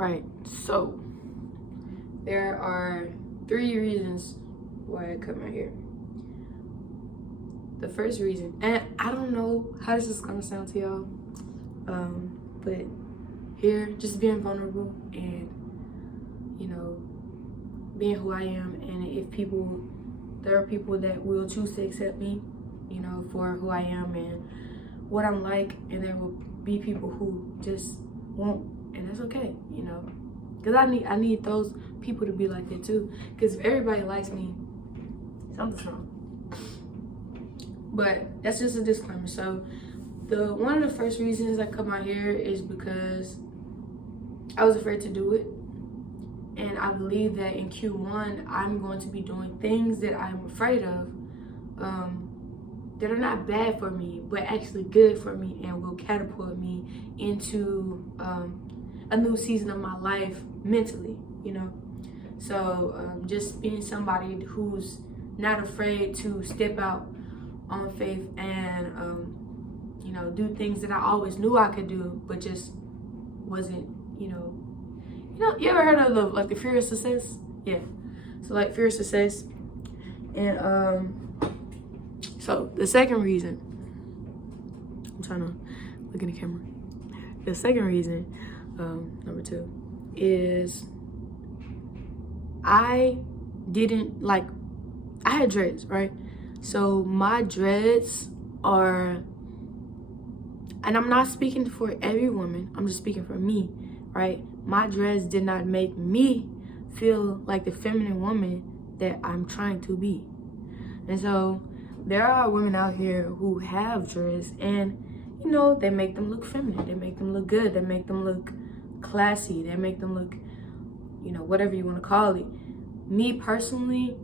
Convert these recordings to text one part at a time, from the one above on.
Right, so there are 3 reasons why I cut my hair. The first reason, and I don't know how this is gonna sound to y'all, but here, just being vulnerable and, you know, being who I am, and if there are people that will choose to accept me, you know, for who I am and what I'm like, and there will be people who just won't, and that's okay, you know, because I need those people to be like that too, because if everybody likes me, something's wrong. But that's just a disclaimer. So one of the first reasons I cut my hair is because I was afraid to do it. And I believe that in Q1, I'm going to be doing things that I'm afraid of, that are not bad for me, but actually good for me and will catapult me into a new season of my life mentally, you know? So just being somebody who's not afraid to step out on faith and, you know, do things that I always knew I could do, but just wasn't, you know, you ever heard of the fear of success? Yeah. So like fear of success. And so the second reason, I'm trying to look in the camera. The second reason, number 2, is I had dreads, right? So my dreads are, and I'm not speaking for every woman, I'm just speaking for me, right? My dreads did not make me feel like the feminine woman that I'm trying to be. And so there are women out here who have dreads, and you know, they make them look feminine, they make them look good, they make them look classy, they make them look, you know, whatever you want to call it. Me personally,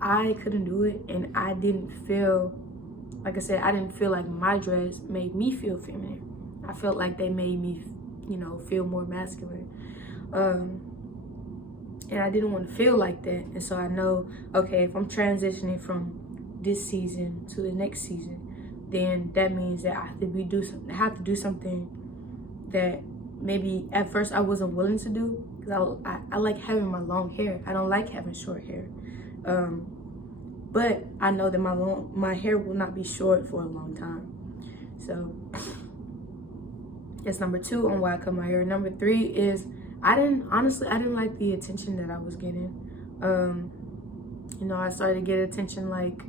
I couldn't do it, and I didn't feel, like I said, I didn't feel like my dreads made me feel feminine. I felt like they made me, you know, feel more masculine. And I didn't want to feel like that. And so I know, okay, if I'm transitioning from this season to the next season, then that means that I have to do something that maybe at first I wasn't willing to do, because I like having my long hair. I don't like having short hair. But I know that my hair will not be short for a long time. So that's number 2 on why I cut my hair. Number 3 is I didn't like the attention that I was getting. You know, I started to get attention like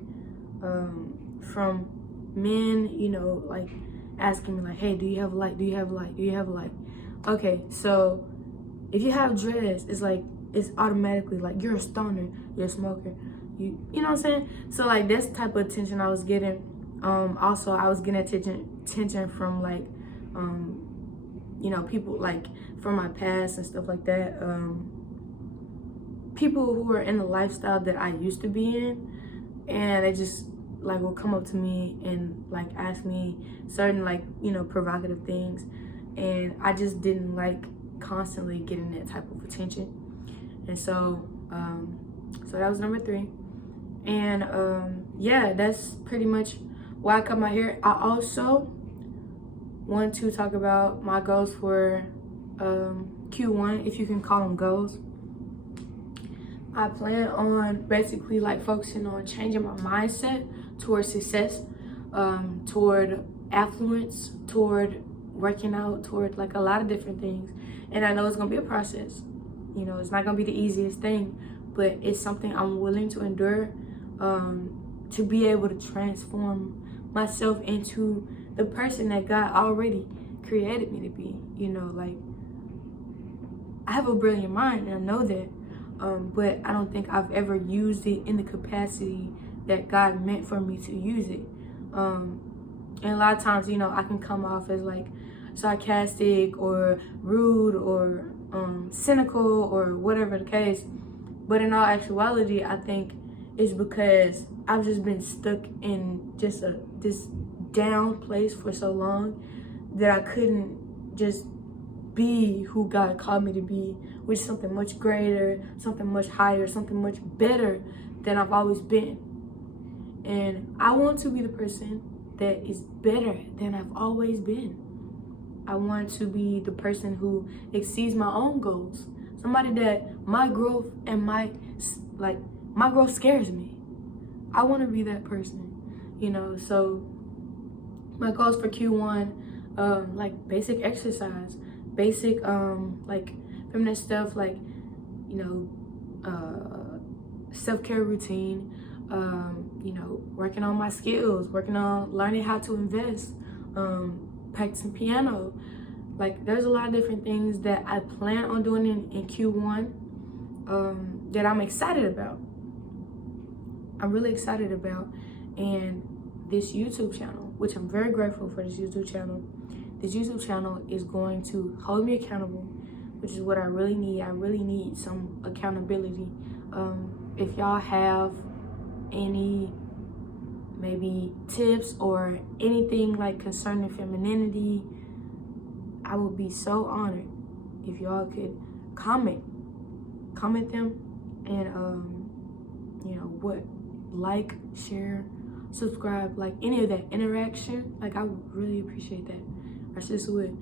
from men, you know, like asking me like, hey, do you have a light? Do you have a light? Do you have a light? Okay, so if you have dreads, it's like, it's automatically like you're a stoner, you're a smoker. You know what I'm saying? So like that's the type of attention I was getting. Also I was getting attention from like, you know, people like from my past and stuff like that. People who were in the lifestyle that I used to be in, and they just like will come up to me and like ask me certain like, you know, provocative things, and I just didn't like constantly getting that type of attention. And so so that was number 3. And yeah, that's pretty much why I cut my hair. I also want to talk about my goals for Q1, if you can call them goals. I plan on basically like focusing on changing my mindset towards success, toward affluence, toward working out, toward like a lot of different things. And I know it's gonna be a process. You know, it's not gonna be the easiest thing, but it's something I'm willing to endure, to be able to transform myself into the person that God already created me to be. You know, like I have a brilliant mind, and I know that, but I don't think I've ever used it in the capacity that God meant for me to use it. And a lot of times, you know, I can come off as like sarcastic or rude or cynical or whatever the case, but in all actuality, I think it's because I've just been stuck in just this down place for so long that I couldn't just be who God called me to be, which is something much greater, something much higher, something much better than I've always been. And I want to be the person that is better than I've always been. I want to be the person who exceeds my own goals. Somebody that my growth scares me. I want to be that person, you know. So my goals for Q1, like basic exercise, basic like feminine stuff, like, you know, self-care routine, you know, working on my skills, working on learning how to invest, practicing piano. Like, there's a lot of different things that I plan on doing in Q1 that I'm excited about. I'm really excited about. And this YouTube channel, which I'm very grateful for this YouTube channel. This YouTube channel is going to hold me accountable, which is what I really need. I really need some accountability. If y'all have any maybe tips or anything like concerning femininity, I would be so honored if y'all could comment them, and you know what, like, share, subscribe, like any of that interaction. Like, I would really appreciate that. I just would.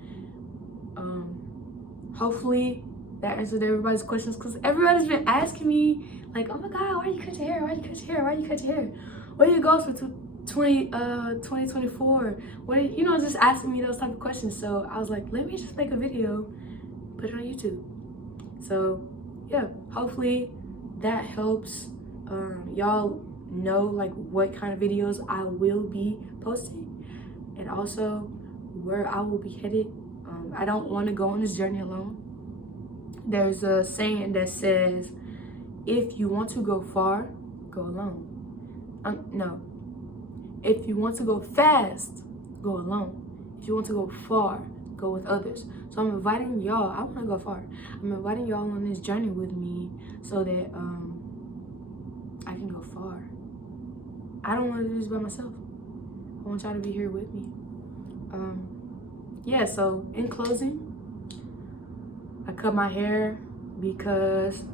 Hopefully that answered everybody's questions, because everybody's been asking me like, oh my god, why you cut your hair, why you cut your hair, why you cut your hair, what are your goals for 2024, what are, you know, just asking me those type of questions. So I was like, let me just make a video, put it on YouTube. So yeah, hopefully that helps y'all know like what kind of videos I will be posting, and also where I will be headed. I don't want to go on this journey alone. There's a saying that says, if you want to go far, go alone. No. If you want to go fast, go alone. If you want to go far, go with others. So I'm inviting y'all. I want to go far. I'm inviting y'all on this journey with me so that I can go far. I don't want to do this by myself. I want y'all to be here with me. Yeah, so in closing, I cut my hair because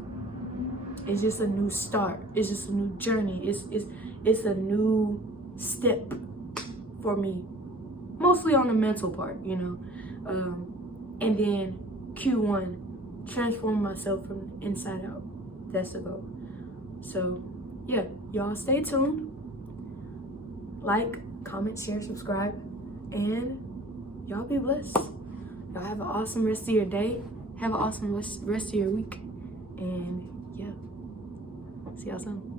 it's just a new start. It's just a new journey. It's a new step for me, mostly on the mental part, you know. And then Q1, transform myself from the inside out. That's the goal. So yeah, y'all stay tuned. Like, comment, share, subscribe, and y'all be blessed. Y'all have an awesome rest of your day. Have an awesome rest of your week. And yeah, see y'all soon.